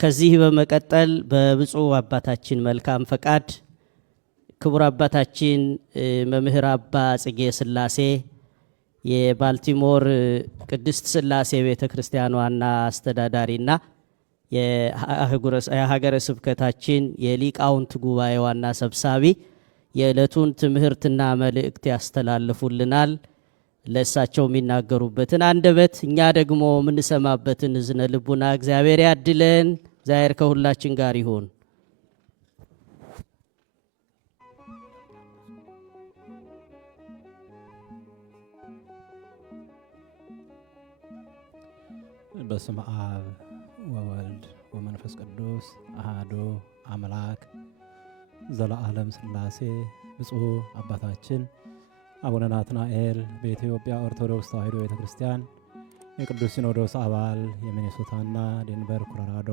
ከዚህ በመቀጠል በብፁዕ አባታችን መልካም ፈቃድ ክቡር አባታችን መምህር አባ ጽጌ ሥላሴ የባልቲሞር ቅድስት ሥላሴ ቤተክርስቲያን ዋና አስተዳዳሪና የሀገረ ስብከታችን የሊቃውንት ጉባኤ ዋና ሰብሳቢ የዕለቱን ትምህርትና መልእክት ያስተላልፉልናል። ለእሳቸው የሚናገሩበትን አንደበት እኛ ደግሞ የምንሰማበትን እዝነ ልቡና እግዚአብሔር ያድለን። እግዚአብሔር ከሁላችን ጋር ይሁን። በስመ አብ ወወልድ ወመንፈስ ቅዱስ አሐዱ አምላክ ዘለዓለም ሥላሴ። ብፁዕ አባታችን አቡነ ናትናኤል በኢትዮጵያ ኦርቶዶክስ ተዋሕዶ ቤተክርስቲያን የቅዱስ ሲኖዶስ አባል የሚኔሶታና ዴንቨር ኮሎራዶ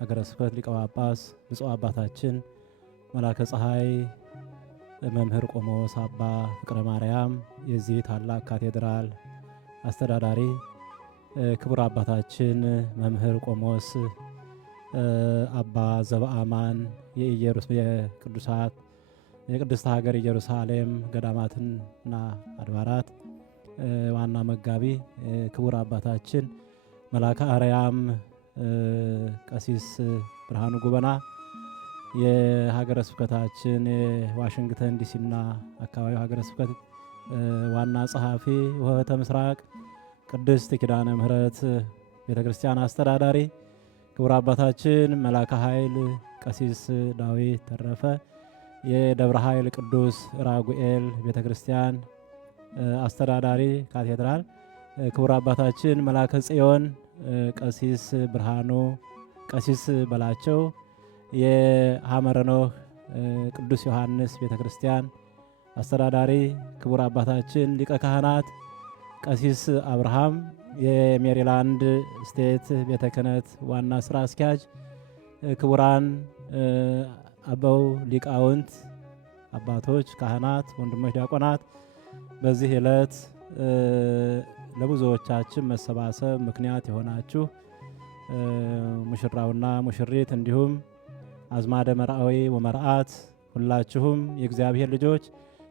ሀገረ ስብከት ሊቀ ጳጳስ፣ ብፁዕ አባታችን መላከ ፀሐይ መምህር ቆሞስ አባ ፍቅረ ማርያም የዚህ ታላቅ ካቴድራል አስተዳዳሪ፣ ክቡር አባታችን መምህር ቆሞስ አባ ዘበአማን የቅዱሳት የቅድስት ሀገር ኢየሩሳሌም ገዳማትና አድባራት ዋና መጋቢ፣ ክቡር አባታችን መላከ አርያም ቀሲስ ብርሃኑ ጉበና የሀገረ ስብከታችን ዋሽንግተን ዲሲና አካባቢው ሀገረ ስብከት ዋና ጸሐፊ፣ ወህተ ምስራቅ ቅድስት ኪዳነ ምሕረት ቤተክርስቲያን አስተዳዳሪ፣ ክቡር አባታችን መላከ ኃይል ቀሲስ ዳዊት ተረፈ የደብረ ኃይል ቅዱስ ራጉኤል ቤተክርስቲያን አስተዳዳሪ ካቴድራል፣ ክቡር አባታችን መላከ ጽዮን ቀሲስ ብርሃኑ ቀሲስ በላቸው የሐመረ ኖህ ቅዱስ ዮሐንስ ቤተክርስቲያን አስተዳዳሪ፣ ክቡር አባታችን ሊቀ ካህናት ቀሲስ አብርሃም የሜሪላንድ ስቴት ቤተ ክህነት ዋና ስራ አስኪያጅ፣ ክቡራን አበው ሊቃውንት አባቶች፣ ካህናት፣ ወንድሞች ዲያቆናት፣ በዚህ ዕለት ለብዙዎቻችን መሰባሰብ ምክንያት የሆናችሁ ሙሽራውና ሙሽሪት እንዲሁም አዝማደ መርአዊ ወመርአት ሁላችሁም የእግዚአብሔር ልጆች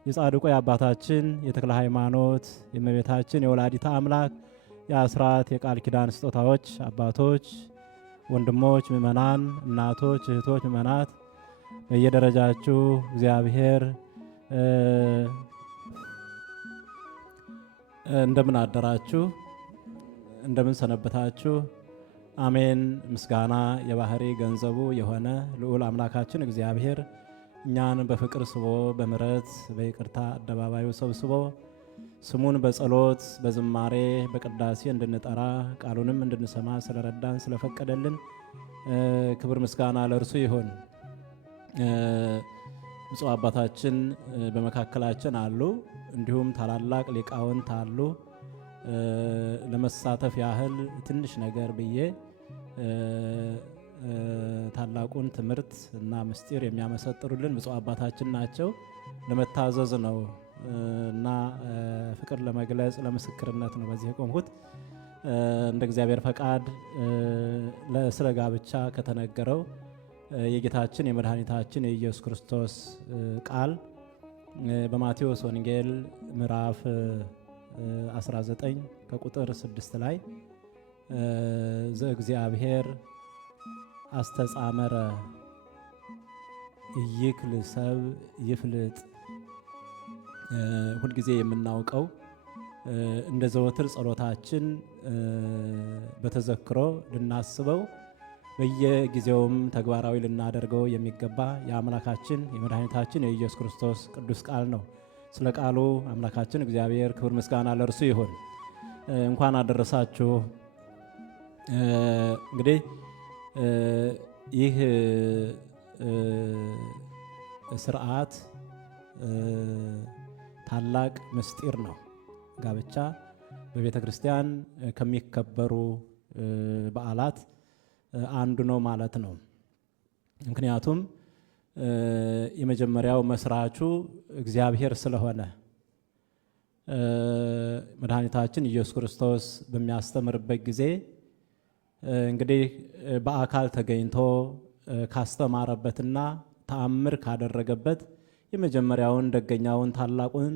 የጻድቁ የአባታችን የተክለ ሃይማኖት የእመቤታችን የወላዲተ አምላክ የአስራት የቃል ኪዳን ስጦታዎች አባቶች፣ ወንድሞች፣ ምእመናን፣ እናቶች፣ እህቶች፣ ምእመናት በየደረጃችሁ እግዚአብሔር እንደምን አደራችሁ? እንደምን ሰነበታችሁ? አሜን። ምስጋና የባህሪ ገንዘቡ የሆነ ልዑል አምላካችን እግዚአብሔር እኛን በፍቅር ስቦ በምሕረት በይቅርታ አደባባዩ ሰብስቦ ስሙን በጸሎት በዝማሬ በቅዳሴ እንድንጠራ ቃሉንም እንድንሰማ ስለረዳን ስለፈቀደልን ክብር ምስጋና ለእርሱ ይሁን። ብፁዕ አባታችን በመካከላችን አሉ፣ እንዲሁም ታላላቅ ሊቃውንት አሉ። ለመሳተፍ ያህል ትንሽ ነገር ብዬ ታላቁን ትምህርት እና ምስጢር የሚያመሰጥሩልን ብፁዕ አባታችን ናቸው። ለመታዘዝ ነው እና ፍቅር ለመግለጽ ለምስክርነት ነው በዚህ የቆምሁት። እንደ እግዚአብሔር ፈቃድ ስለ ጋብቻ ከተነገረው የጌታችን የመድኃኒታችን የኢየሱስ ክርስቶስ ቃል በማቴዎስ ወንጌል ምዕራፍ 19 ከቁጥር 6 ላይ ዘእግዚአብሔር አስተጻመረ ይክል ሰብ ይፍልጥ። ሁልጊዜ የምናውቀው እንደ ዘወትር ጸሎታችን በተዘክሮ ልናስበው በየጊዜውም ተግባራዊ ልናደርገው የሚገባ የአምላካችን የመድኃኒታችን የኢየሱስ ክርስቶስ ቅዱስ ቃል ነው። ስለ ቃሉ አምላካችን እግዚአብሔር ክብር ምስጋና ለእርሱ ይሁን። እንኳን አደረሳችሁ። እንግዲህ ይህ ስርዓት ታላቅ ምስጢር ነው። ጋብቻ በቤተ ክርስቲያን ከሚከበሩ በዓላት አንዱ ነው ማለት ነው። ምክንያቱም የመጀመሪያው መስራቹ እግዚአብሔር ስለሆነ መድኃኒታችን ኢየሱስ ክርስቶስ በሚያስተምርበት ጊዜ እንግዲህ በአካል ተገኝቶ ካስተማረበትና ተአምር ካደረገበት የመጀመሪያውን ደገኛውን ታላቁን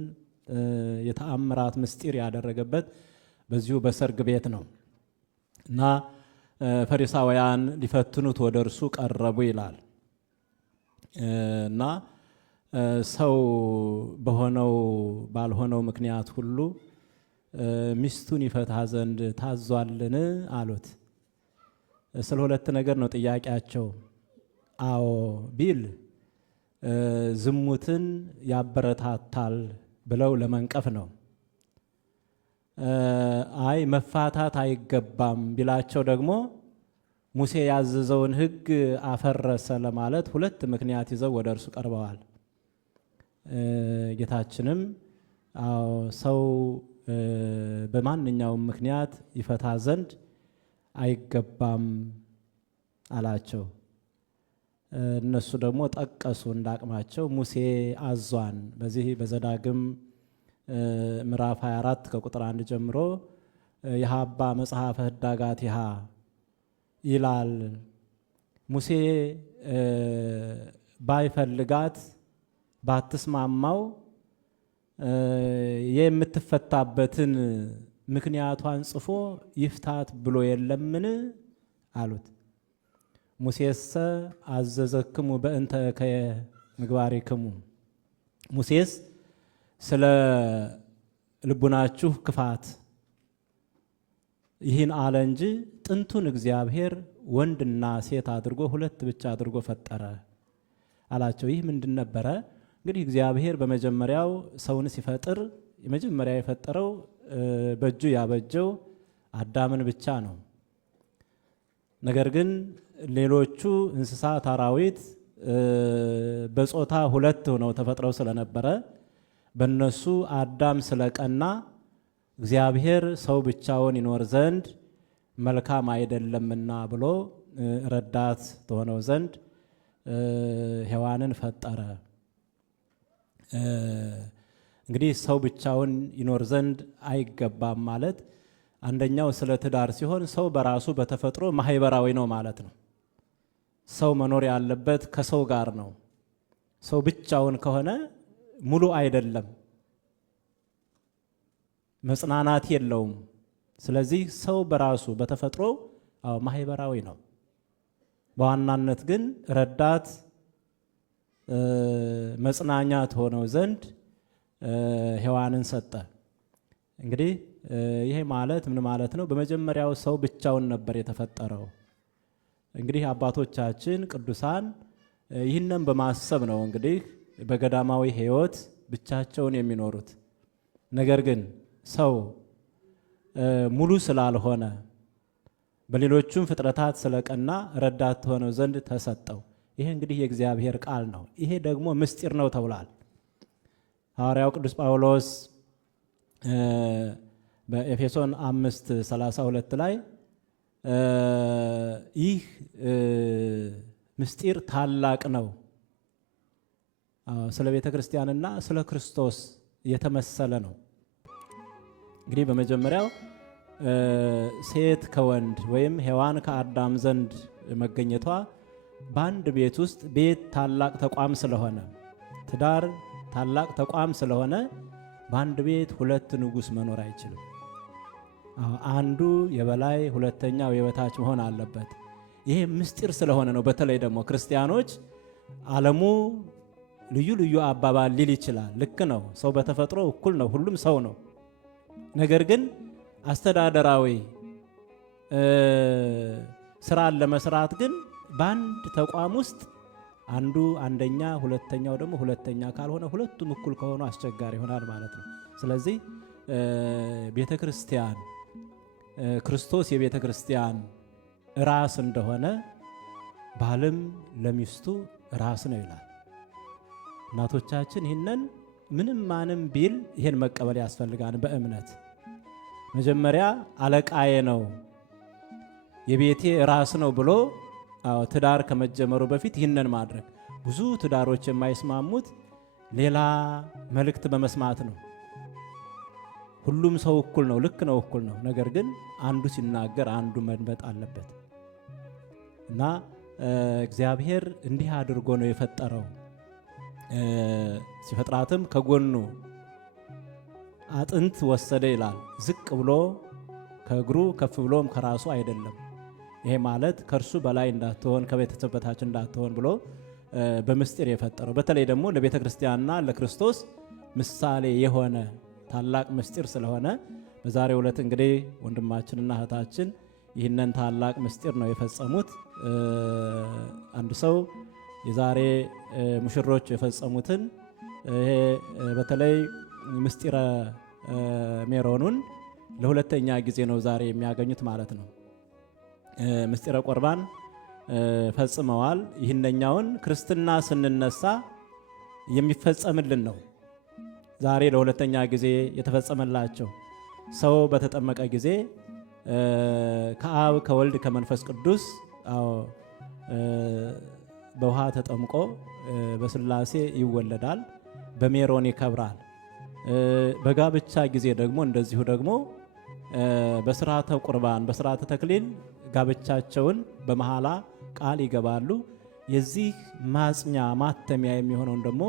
የተአምራት ምስጢር ያደረገበት በዚሁ በሰርግ ቤት ነው እና ፈሪሳውያን ሊፈትኑት ወደ እርሱ ቀረቡ ይላል እና ሰው በሆነው ባልሆነው ምክንያት ሁሉ ሚስቱን ይፈታ ዘንድ ታዟልን አሉት። ስለ ሁለት ነገር ነው ጥያቄያቸው። አዎ ቢል ዝሙትን ያበረታታል ብለው ለመንቀፍ ነው። አይ መፋታት አይገባም ቢላቸው ደግሞ ሙሴ ያዘዘውን ሕግ አፈረሰ ለማለት ሁለት ምክንያት ይዘው ወደ እርሱ ቀርበዋል። ጌታችንም አዎ ሰው በማንኛውም ምክንያት ይፈታ ዘንድ አይገባም አላቸው። እነሱ ደግሞ ጠቀሱ እንዳቅማቸው ሙሴ አዟን። በዚህ በዘዳግም ምዕራፍ 24 ከቁጥር 1 ጀምሮ የሀባ መጽሐፈ ህዳጋቲሃ ይላል። ሙሴ ባይፈልጋት ባትስማማው የምትፈታበትን ምክንያቷን ጽፎ ይፍታት ብሎ የለምን አሉት። ሙሴሰ አዘዘክሙ በእንተ እከየ ምግባሪክሙ፣ ሙሴስ ስለ ልቡናችሁ ክፋት ይህን አለ እንጂ ጥንቱን እግዚአብሔር ወንድና ሴት አድርጎ ሁለት ብቻ አድርጎ ፈጠረ አላቸው። ይህ ምንድን ነበረ? እንግዲህ እግዚአብሔር በመጀመሪያው ሰውን ሲፈጥር የመጀመሪያ የፈጠረው በእጁ ያበጀው አዳምን ብቻ ነው። ነገር ግን ሌሎቹ እንስሳት፣ አራዊት በጾታ ሁለት ሆነው ተፈጥረው ስለነበረ በእነሱ አዳም ስለቀና እግዚአብሔር ሰው ብቻውን ይኖር ዘንድ መልካም አይደለምና ብሎ ረዳት ተሆነው ዘንድ ሔዋንን ፈጠረ። እንግዲህ ሰው ብቻውን ይኖር ዘንድ አይገባም ማለት አንደኛው ስለ ትዳር ሲሆን ሰው በራሱ በተፈጥሮ ማህበራዊ ነው ማለት ነው። ሰው መኖር ያለበት ከሰው ጋር ነው። ሰው ብቻውን ከሆነ ሙሉ አይደለም፣ መጽናናት የለውም። ስለዚህ ሰው በራሱ በተፈጥሮ ማህበራዊ ነው። በዋናነት ግን ረዳት መጽናኛ ትሆነው ዘንድ ሔዋንን ሰጠ። እንግዲህ ይሄ ማለት ምን ማለት ነው? በመጀመሪያው ሰው ብቻውን ነበር የተፈጠረው። እንግዲህ አባቶቻችን ቅዱሳን ይህንን በማሰብ ነው እንግዲህ በገዳማዊ ሕይወት ብቻቸውን የሚኖሩት። ነገር ግን ሰው ሙሉ ስላልሆነ በሌሎቹም ፍጥረታት ስለቀና ረዳት ትሆነው ዘንድ ተሰጠው። ይሄ እንግዲህ የእግዚአብሔር ቃል ነው። ይሄ ደግሞ ምስጢር ነው ተብሏል። ሐዋርያው ቅዱስ ጳውሎስ በኤፌሶን 5:32 ላይ ይህ ምስጢር ታላቅ ነው፣ ስለ ቤተ ክርስቲያንና ስለ ክርስቶስ የተመሰለ ነው። እንግዲህ በመጀመሪያው ሴት ከወንድ ወይም ሔዋን ከአዳም ዘንድ መገኘቷ በአንድ ቤት ውስጥ ቤት ታላቅ ተቋም ስለሆነ፣ ትዳር ታላቅ ተቋም ስለሆነ በአንድ ቤት ሁለት ንጉሥ መኖር አይችልም። አንዱ የበላይ ሁለተኛው የበታች መሆን አለበት። ይሄ ምስጢር ስለሆነ ነው። በተለይ ደግሞ ክርስቲያኖች ዓለሙ ልዩ ልዩ አባባል ሊል ይችላል። ልክ ነው። ሰው በተፈጥሮ እኩል ነው፣ ሁሉም ሰው ነው። ነገር ግን አስተዳደራዊ ስራን ለመስራት ግን በአንድ ተቋም ውስጥ አንዱ አንደኛ ሁለተኛው ደግሞ ሁለተኛ ካልሆነ ሁለቱም እኩል ከሆኑ አስቸጋሪ ይሆናል ማለት ነው። ስለዚህ ቤተ ክርስቲያን ክርስቶስ የቤተ ክርስቲያን ራስ እንደሆነ ባልም ለሚስቱ ራስ ነው ይላል። እናቶቻችን ይህንን ምንም ማንም ቢል ይሄን መቀበል ያስፈልጋል። በእምነት መጀመሪያ አለቃዬ ነው የቤቴ ራስ ነው ብሎ ትዳር ከመጀመሩ በፊት ይህንን ማድረግ። ብዙ ትዳሮች የማይስማሙት ሌላ መልእክት በመስማት ነው። ሁሉም ሰው እኩል ነው፣ ልክ ነው፣ እኩል ነው። ነገር ግን አንዱ ሲናገር አንዱ መንበጥ አለበት እና እግዚአብሔር እንዲህ አድርጎ ነው የፈጠረው። ሲፈጥራትም ከጎኑ አጥንት ወሰደ ይላል። ዝቅ ብሎ ከእግሩ ከፍ ብሎም ከራሱ አይደለም። ይሄ ማለት ከእርሱ በላይ እንዳትሆን ከቤተሰብ በታች እንዳትሆን ብሎ በምስጢር የፈጠረው በተለይ ደግሞ ለቤተ ክርስቲያንና ለክርስቶስ ምሳሌ የሆነ ታላቅ ምስጢር ስለሆነ በዛሬው ዕለት እንግዲህ ወንድማችንና እህታችን ይህንን ታላቅ ምስጢር ነው የፈጸሙት። አንድ ሰው የዛሬ ሙሽሮች የፈጸሙትን ይሄ በተለይ ምስጢረ ሜሮኑን ለሁለተኛ ጊዜ ነው ዛሬ የሚያገኙት ማለት ነው። ምስጢረ ቁርባን ፈጽመዋል። ይህንኛውን ክርስትና ስንነሳ የሚፈጸምልን ነው ዛሬ ለሁለተኛ ጊዜ የተፈጸመላቸው። ሰው በተጠመቀ ጊዜ ከአብ ከወልድ ከመንፈስ ቅዱስ በውሃ ተጠምቆ በስላሴ ይወለዳል፣ በሜሮን ይከብራል። በጋብቻ ጊዜ ደግሞ እንደዚሁ ደግሞ በስርዓተ ቁርባን በስርዓተ ተክሊል ጋብቻቸውን በመሐላ ቃል ይገባሉ። የዚህ ማጽኛ ማተሚያ የሚሆነውን ደግሞ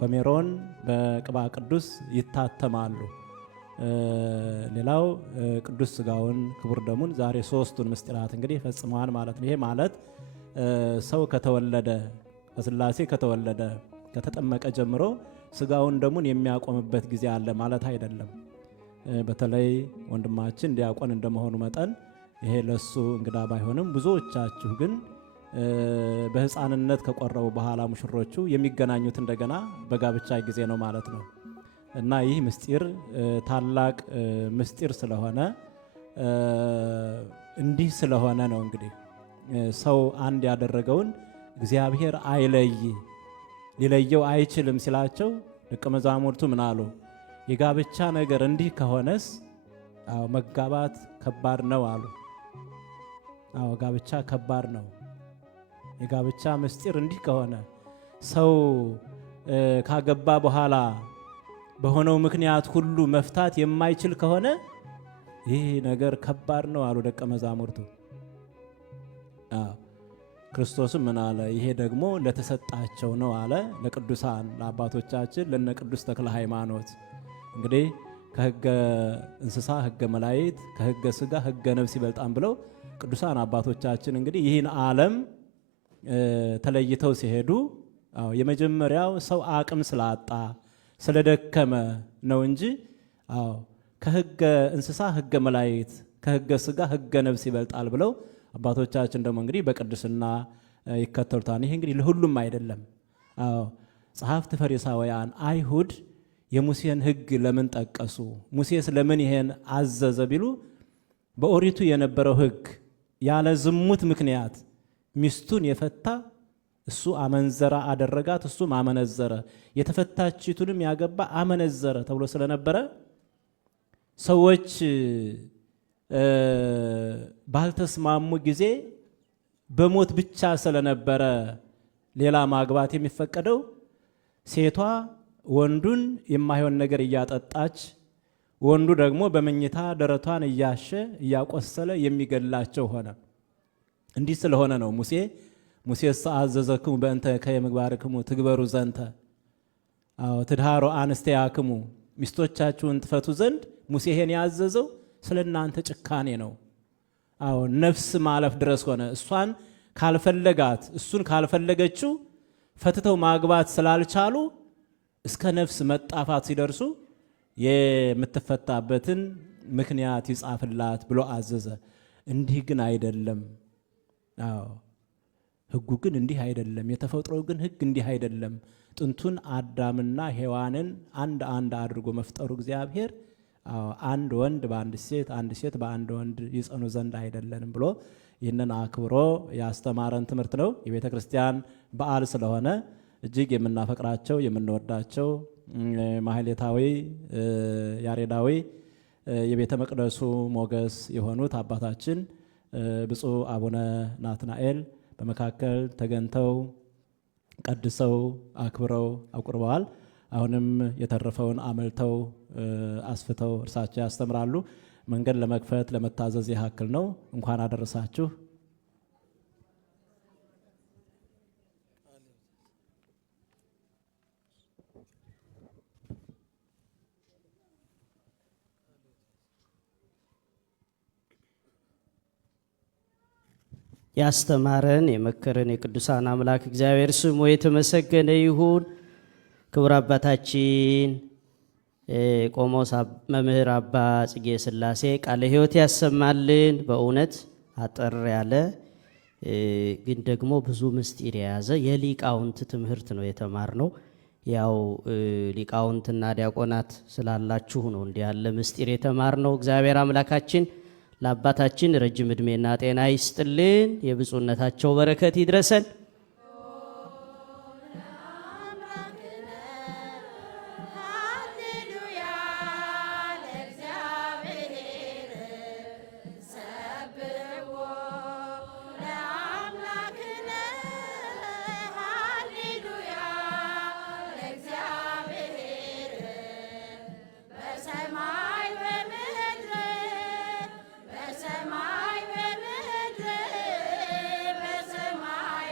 በሜሮን በቅባ ቅዱስ ይታተማሉ። ሌላው ቅዱስ ሥጋውን ክቡር ደሙን ዛሬ ሶስቱን ምስጢራት እንግዲህ ፈጽመዋል ማለት ነው። ይሄ ማለት ሰው ከተወለደ በስላሴ ከተወለደ ከተጠመቀ ጀምሮ ሥጋውን ደሙን የሚያቆምበት ጊዜ አለ ማለት አይደለም። በተለይ ወንድማችን ዲያቆን እንደመሆኑ መጠን ይሄ ለሱ እንግዳ ባይሆንም ብዙዎቻችሁ ግን በሕፃንነት ከቆረቡ በኋላ ሙሽሮቹ የሚገናኙት እንደገና በጋብቻ ጊዜ ነው ማለት ነው። እና ይህ ምስጢር ታላቅ ምስጢር ስለሆነ እንዲህ ስለሆነ ነው እንግዲህ ሰው አንድ ያደረገውን እግዚአብሔር አይለይ ሊለየው አይችልም ሲላቸው ደቀ መዛሙርቱ ምን አሉ? የጋብቻ ነገር እንዲህ ከሆነስ መጋባት ከባድ ነው አሉ። ጋብቻ ከባድ ነው። የጋብቻ ምስጢር እንዲህ ከሆነ ሰው ካገባ በኋላ በሆነው ምክንያት ሁሉ መፍታት የማይችል ከሆነ ይህ ነገር ከባድ ነው አሉ ደቀ መዛሙርቱ። ክርስቶስም ምን አለ? ይሄ ደግሞ ለተሰጣቸው ነው አለ። ለቅዱሳን ለአባቶቻችን ለነ ቅዱስ ተክለ ሃይማኖት እንግዲህ ከሕገ እንስሳ ሕገ መላእክት ከሕገ ሥጋ ሕገ ነፍስ ይበልጣን ብለው ቅዱሳን አባቶቻችን እንግዲህ ይህን ዓለም ተለይተው ሲሄዱ የመጀመሪያው ሰው አቅም ስላጣ ስለደከመ ነው እንጂ ከሕገ እንስሳ ሕገ መላእክት ከሕገ ሥጋ ሕገ ነፍስ ይበልጣል ብለው አባቶቻችን ደግሞ እንግዲህ በቅድስና ይከተሉታል። ይሄ እንግዲህ ለሁሉም አይደለም። ጸሐፍት ፈሪሳውያን አይሁድ የሙሴን ሕግ ለምን ጠቀሱ? ሙሴስ ለምን ይሄን አዘዘ ቢሉ በኦሪቱ የነበረው ሕግ ያለ ዝሙት ምክንያት ሚስቱን የፈታ እሱ አመንዘራ አደረጋት፣ እሱም አመነዘረ፣ የተፈታችቱንም ያገባ አመነዘረ ተብሎ ስለነበረ ሰዎች ባልተስማሙ ጊዜ በሞት ብቻ ስለነበረ ሌላ ማግባት የሚፈቀደው ሴቷ ወንዱን የማይሆን ነገር እያጠጣች ወንዱ ደግሞ በመኝታ ደረቷን እያሸ እያቆሰለ የሚገላቸው ሆነ። እንዲህ ስለሆነ ነው ሙሴ አዘዘክሙ በእንተ ከየምግባርክሙ ትግበሩ ዘንተ ትድሃሮ አንስቴያክሙ ሚስቶቻችሁን ትፈቱ ዘንድ ሙሴ ይሄን ያዘዘው ስለ እናንተ ጭካኔ ነው። ነፍስ ማለፍ ድረስ ሆነ። እሷን ካልፈለጋት እሱን ካልፈለገችው ፈትተው ማግባት ስላልቻሉ እስከ ነፍስ መጣፋት ሲደርሱ የምትፈታበትን ምክንያት ይጻፍላት ብሎ አዘዘ። እንዲህ ግን አይደለም። ሕጉ ግን እንዲህ አይደለም። የተፈጥሮ ግን ሕግ እንዲህ አይደለም። ጥንቱን አዳምና ሔዋንን አንድ አድርጎ መፍጠሩ እግዚአብሔር አንድ ወንድ በአንድ ሴት አንድ ሴት በአንድ ወንድ ይጸኑ ዘንድ አይደለንም ብሎ ይህንን አክብሮ ያስተማረን ትምህርት ነው። የቤተ ክርስቲያን በዓል ስለሆነ እጅግ የምናፈቅራቸው የምንወዳቸው ማህሌታዊ ያሬዳዊ የቤተ መቅደሱ ሞገስ የሆኑት አባታችን ብፁዕ አቡነ ናትናኤል በመካከል ተገኝተው ቀድሰው አክብረው አቁርበዋል። አሁንም የተረፈውን አመልተው አስፍተው እርሳቸው ያስተምራሉ። መንገድ ለመክፈት ለመታዘዝ ያክል ነው። እንኳን አደረሳችሁ። ያስተማረን የመከረን የቅዱሳን አምላክ እግዚአብሔር ስሙ የተመሰገነ ይሁን። ክቡር አባታችን ቆሞስ መምህር አባ ጽጌ ሥላሴ ቃለ ሕይወት ያሰማልን። በእውነት አጠር ያለ ግን ደግሞ ብዙ ምስጢር የያዘ የሊቃውንት ትምህርት ነው የተማርነው። ያው ሊቃውንትና ዲያቆናት ስላላችሁ ነው እንዲህ ያለ ምስጢር የተማርነው። እግዚአብሔር አምላካችን ለአባታችን ረጅም ዕድሜና ጤና ይስጥልን። የብፁዕነታቸው በረከት ይድረሰን። በሰማይ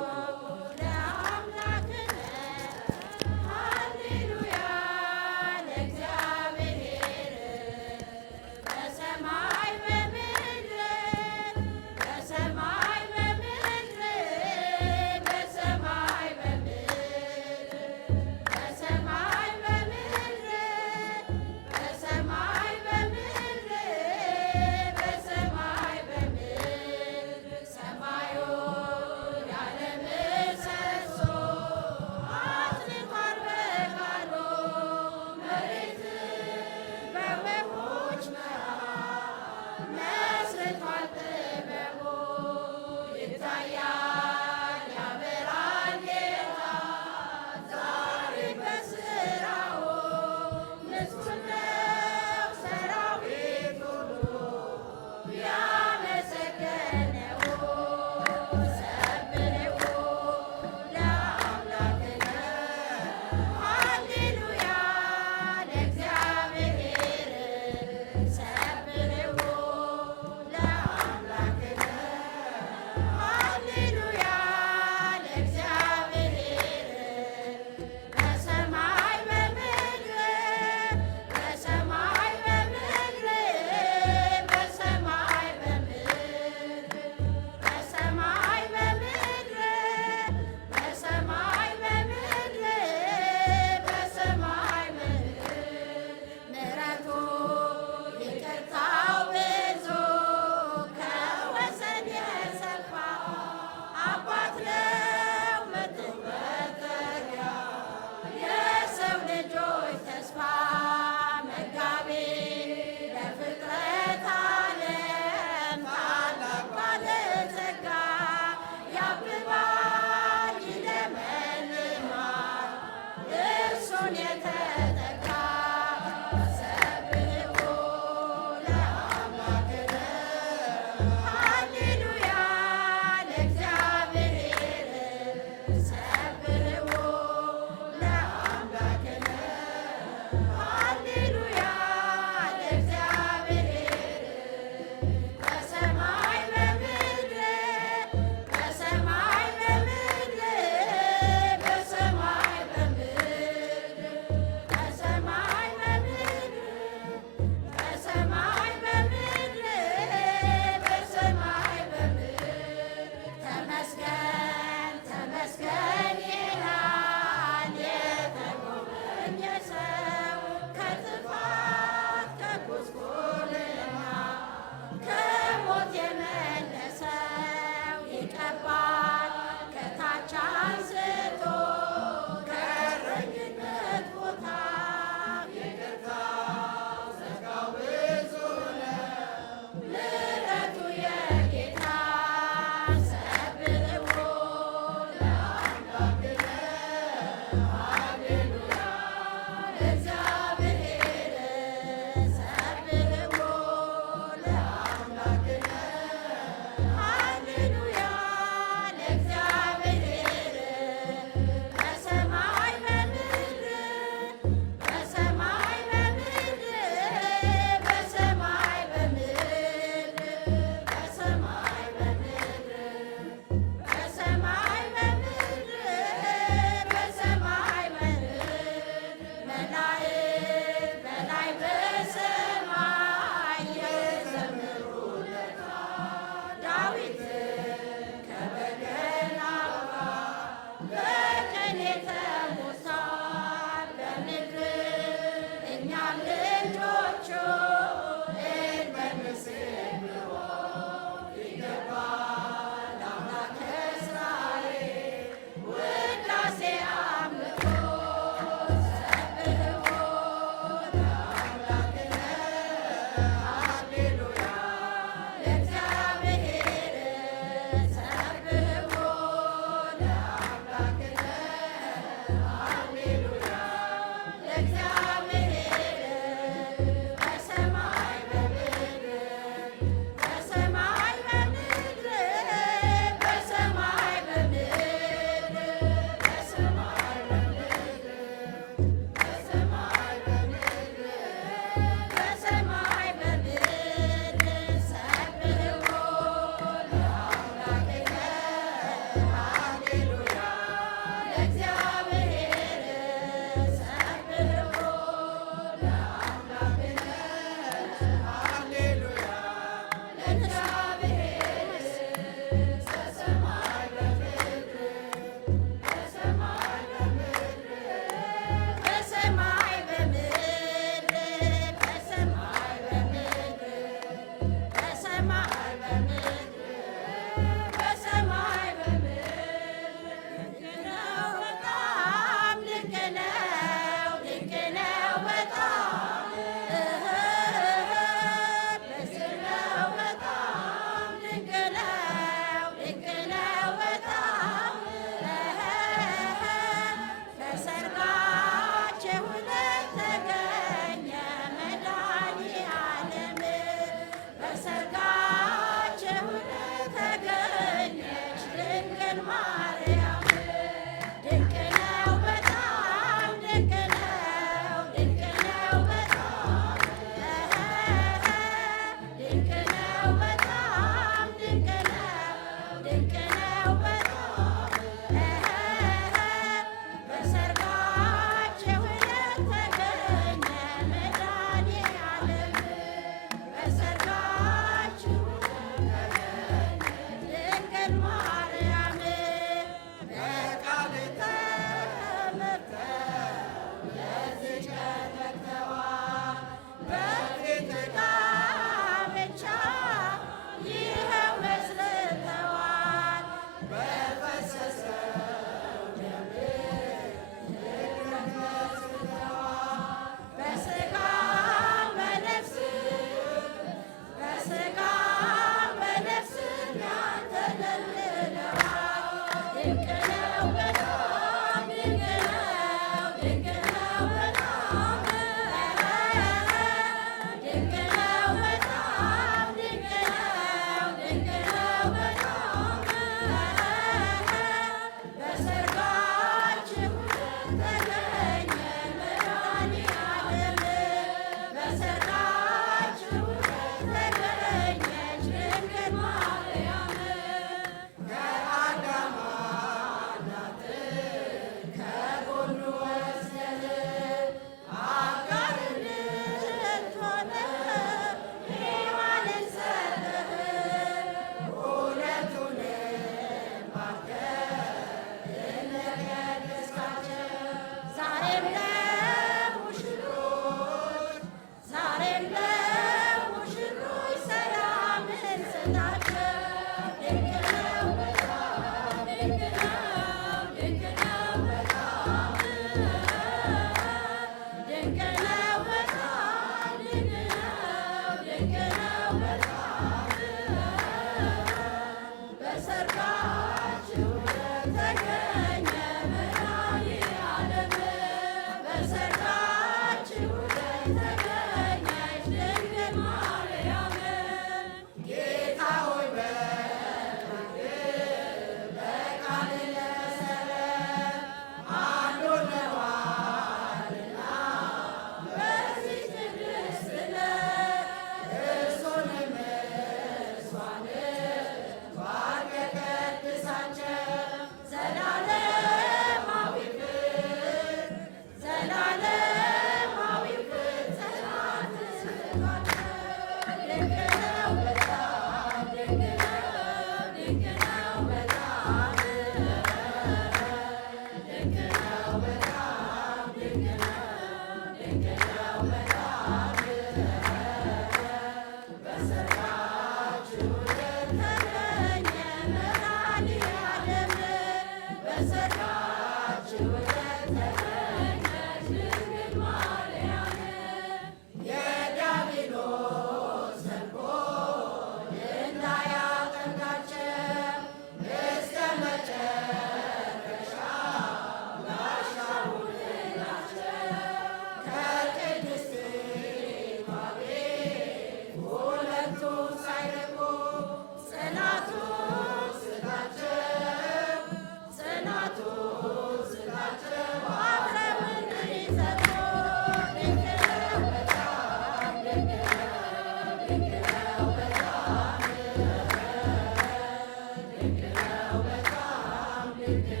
Thank you.